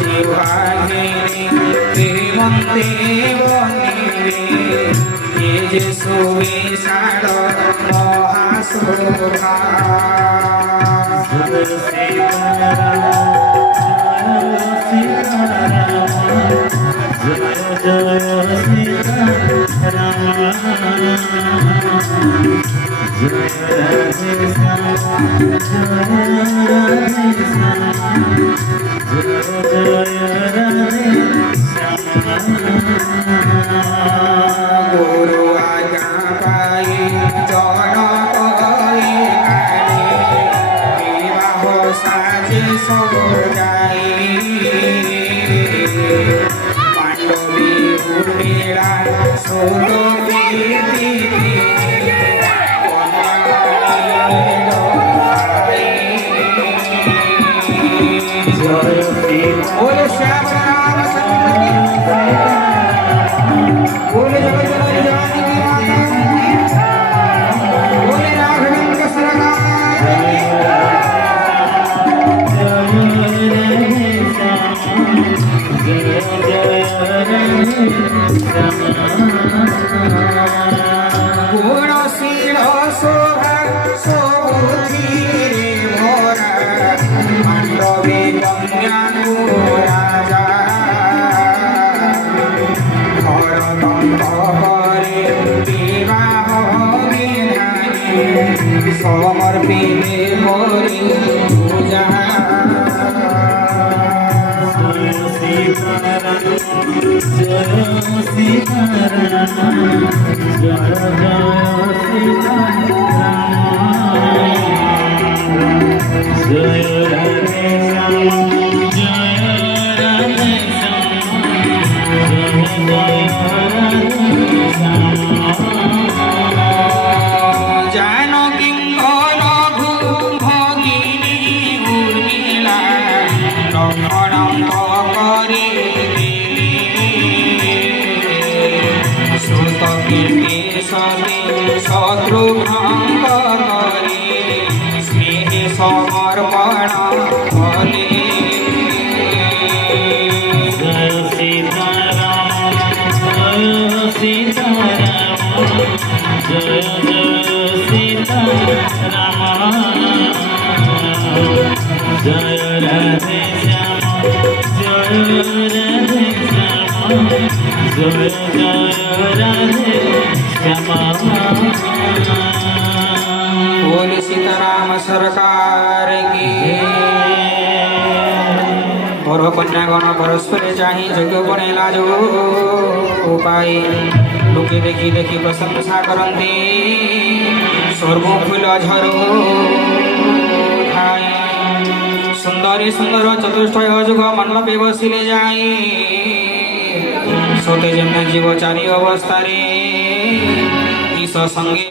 जिह्वाघे श्रीमन्ते वनिरे ये जे सुविशाल महाशोभा गुरु आज्ञा पाई जनक विवाह साजे सजाई पांडवी उर्मिला सुत बोले श्याम राम बोले जगत जननी जानकी माता बोले राघवेंद्र सरकार गुणशील शोभा शोभुधि मोरा पांडवे कन्यानु राजा करे विवाह विधाने समर्पिते मोरी पूजा शत्रु भंग करे स्नेह समर्पण फले जय सीताराम जय सीताराम जय जय सीताराम जय राधे श्याम जय राधे श्याम जय जय राधे बोल सीताराम सरकार की वर कन्यागण परस्पर चाही जग बने लाजो उपाय लोके देखी देखी प्रशंसा करते स्वर्ग फूल झरो थाए सुंदरी सुंदर चतुष्टय जुग मंडपे बसिले जाए सोते जन्म जीव चारि अवस्था ईश संगे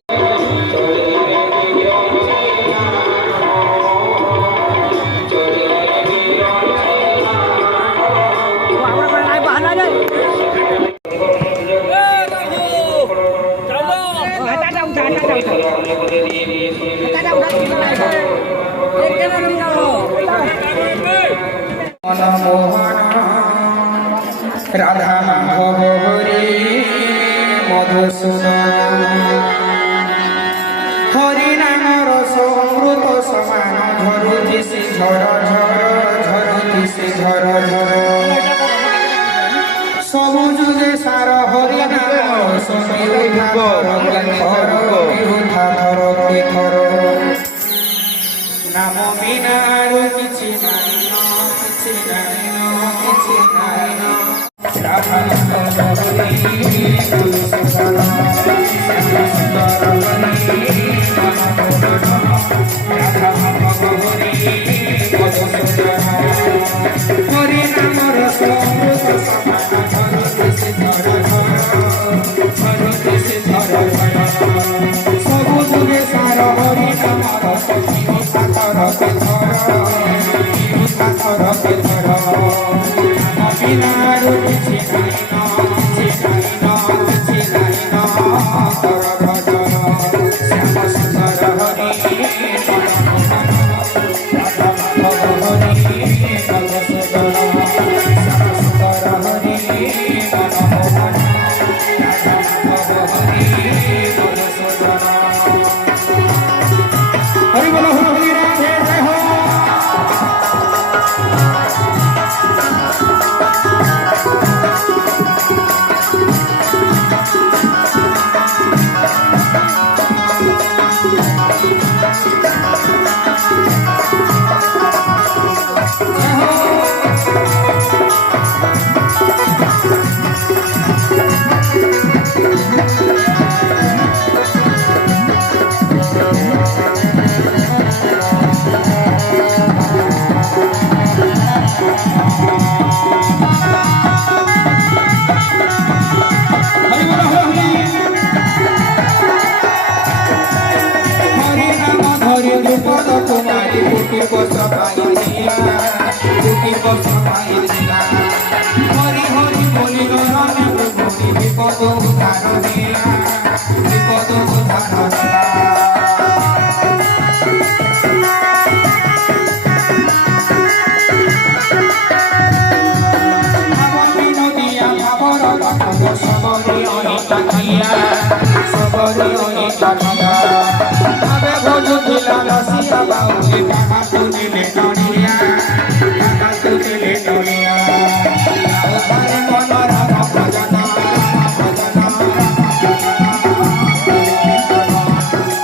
राधा माधव हरे मधुसूदन हरि नाम रस अमृत समान झरुति से झर झर झरुति से झर झर सबु जुगे सार हरि नाम समीर थर नाम बिना किछि नाही किछि नाही राधा हरि नाम रस सबु जुगे सार हरि नाम रस श्याम सुंदर हरि দুঃখী বস্ত্র পাইছিলা দুঃখী বস্ত্র পাইছিলা হরি হরি বলি রণে প্রভু বিপদ উদ্ধার দিয়া বিপদ উদ্ধার দিয়া সবরি অনিতা দিয়া সবরি অনিতা দিয়া আবে ভোজ দিলা রসিয়া বাউলি টাকা তুলিলে নড়িয়া টাকা তুলিলে নড়িয়া ওখানে মনোরম ভজন ভজন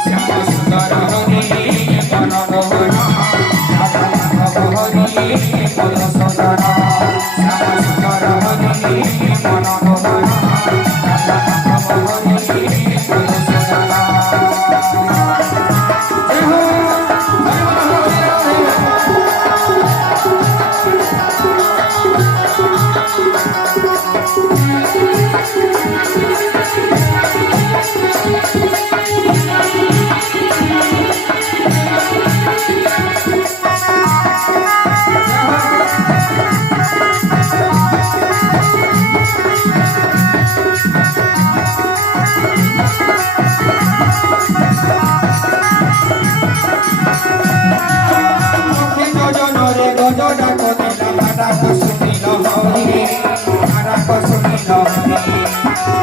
শ্যাম সুন্দর হরি মনোরম রাধা মাধব হরি মধুসূদন শ্যাম সুন্দর হরি মনোরম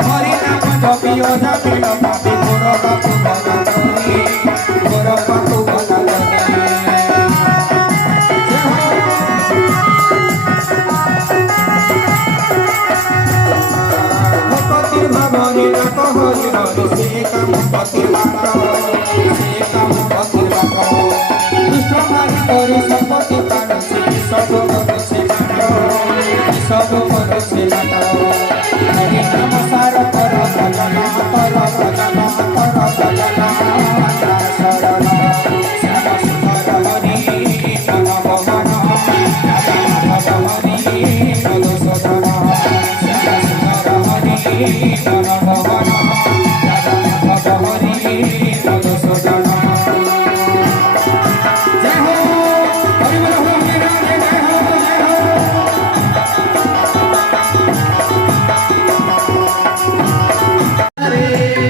হরি নাম জপিও জাপিল পাপি গোর বাপু বলনি গোর বাপু বলনি ভক্তির ভাবনি রাখ হরি হরি সে কাম পতি বাক সে কাম পতি বাক দুষ্ট ভাগ করি সম্পত্তি পারছি সব করছে সব করছে হরি নাম সার কর ভজন কর ভজন কর ভজন শরণ শ্যাম সুন্দর হরি মন ভবন রাধা মাধব হরি মধুসূদন শ্যাম সুন্দর হরি মন ভবন রাধা মাধব হরি মধুসূদন জয় হো হরি বল হরি রাধে জয় হো জয় হো Hare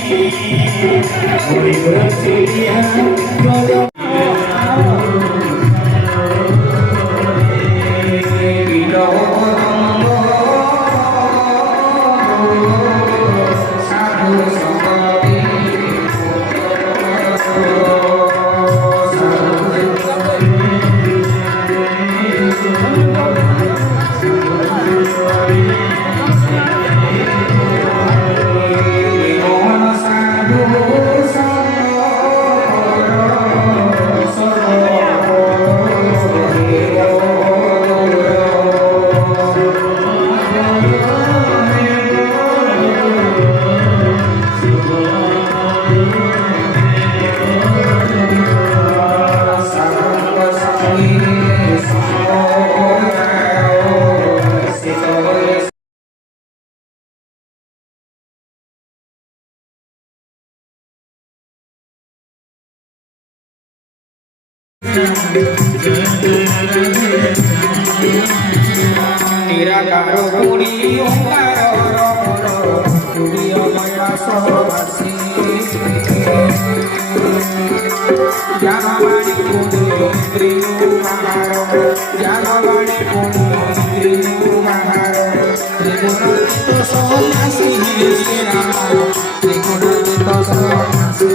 Oi Brasilia, Nirakaro Puri Omkaro Ramoro Turiya Maya Sohasi Janavani Puri Triyu Maharo Janavani Puri Triyu Maharo Trigurito Sohasi Ramaro Trigurito Sohasi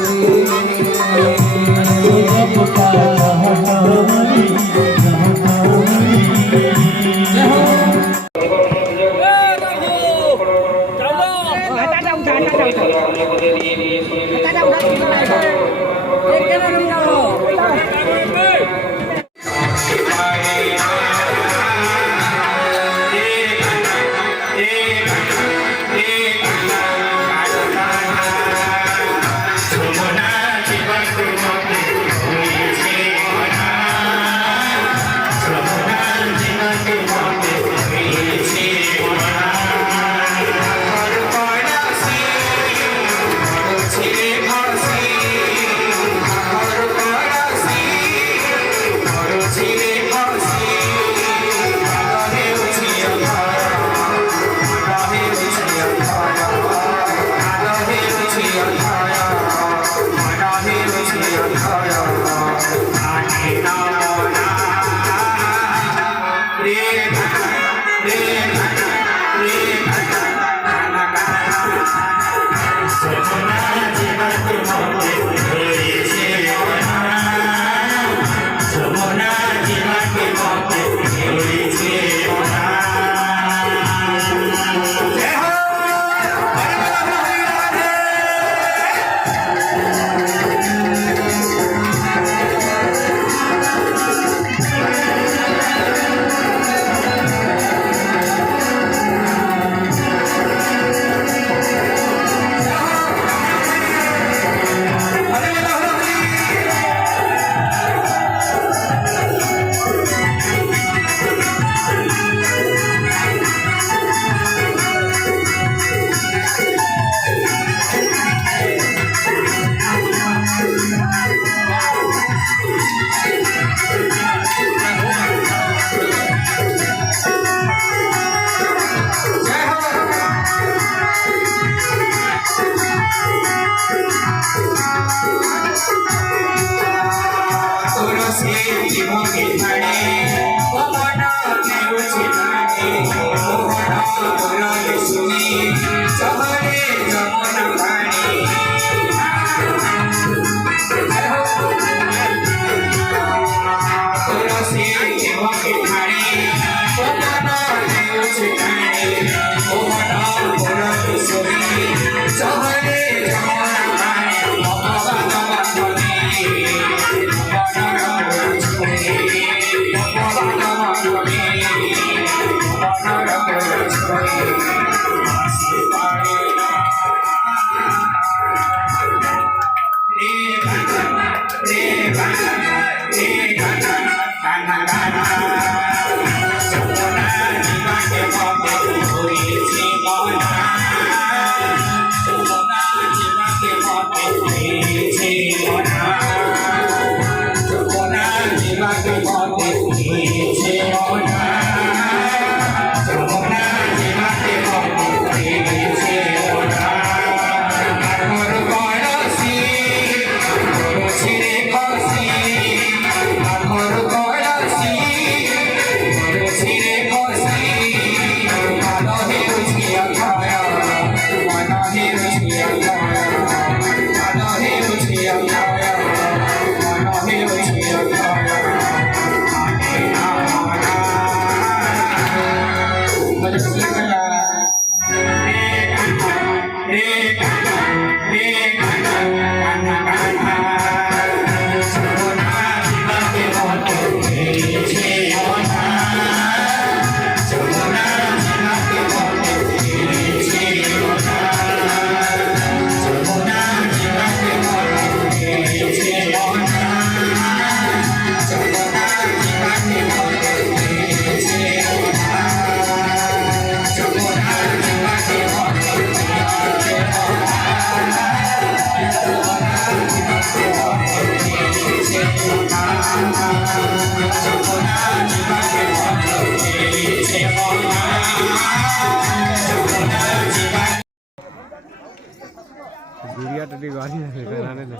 đi gói thì phải làm đây này.